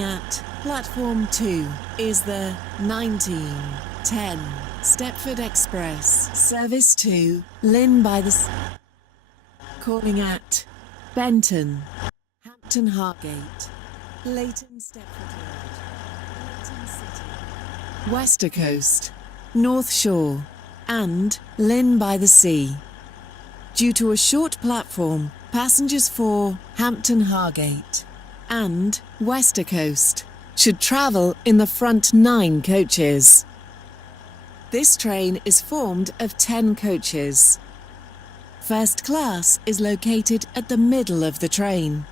Calling at platform 2 is the 1910 Stepford Express, service to Lynn by the Sea. Calling at Benton, Hampton Hargate, Leighton Stepford Road, Leighton City, Westercoast, North Shore, and Lynn by the Sea. Due to a short platform, passengers for Hampton Hargate and Westercoast should travel in the front 9 coaches. This train is formed of 10 coaches. First class is located at the middle of the train.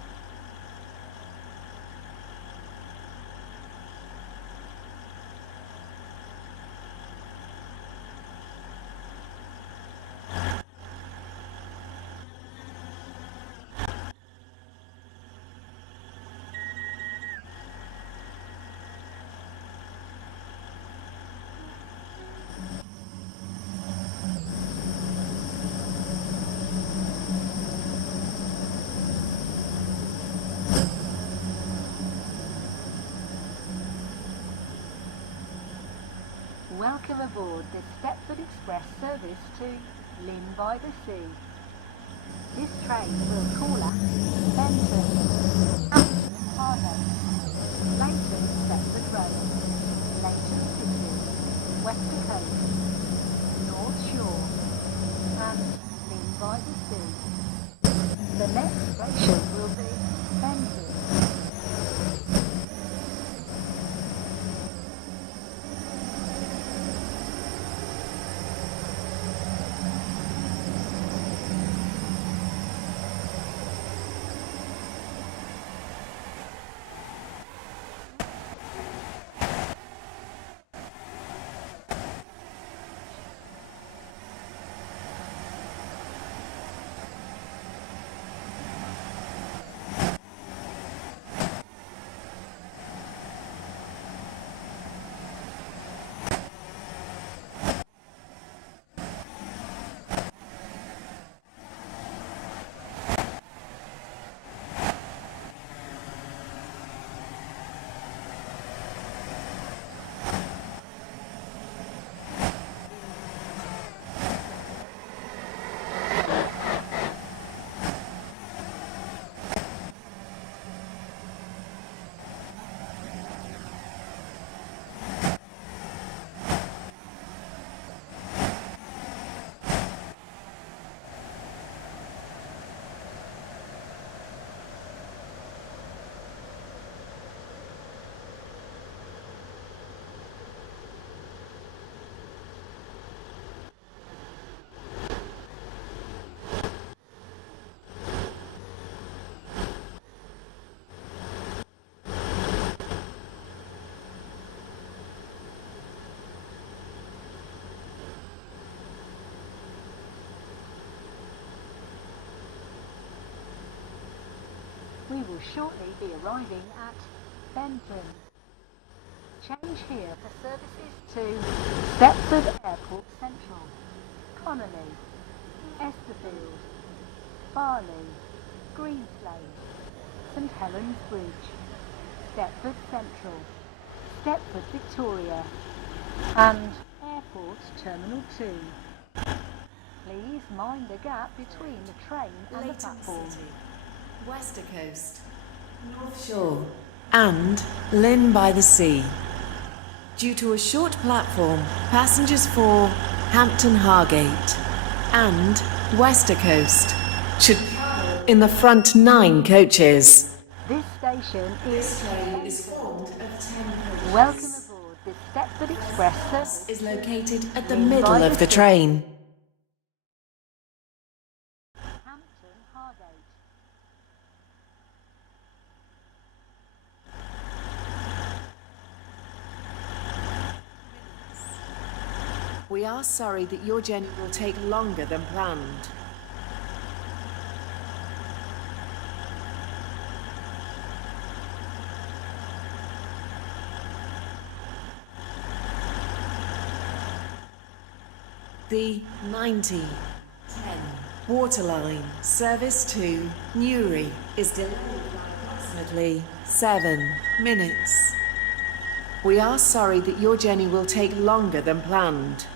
Welcome aboard the Stepford Express service to Lynn by the Sea. This train will call at Benton, Hampton Hargate, Leighton Stepford Road, Leighton City, Westercoast, North Shore, and Lynn by the Sea. The next station will be Benton. We will shortly be arriving at Benton. Change here for services to Stepford Airport Central, Connolly, Esterfield, Farley, Greenslade, St Helens Bridge, Stepford Central, Stepford Victoria, and Airport Terminal 2. Please mind the gap between the train and Leighton the platform. City, Westercoast, North Shore, and Lynn by the Sea. Due to a short platform, passengers for Hampton Hargate and Westercoast should travel in the front 9 coaches. This station This train is formed of 10 coaches. Welcome aboard the Stepford Express service. Is located at the Lynn middle by of the Sea. train. Hampton Hargate. We are sorry that your journey will take longer than planned. The 1910 Waterline service to Newry is delayed by approximately 7 minutes. We are sorry that your journey will take longer than planned.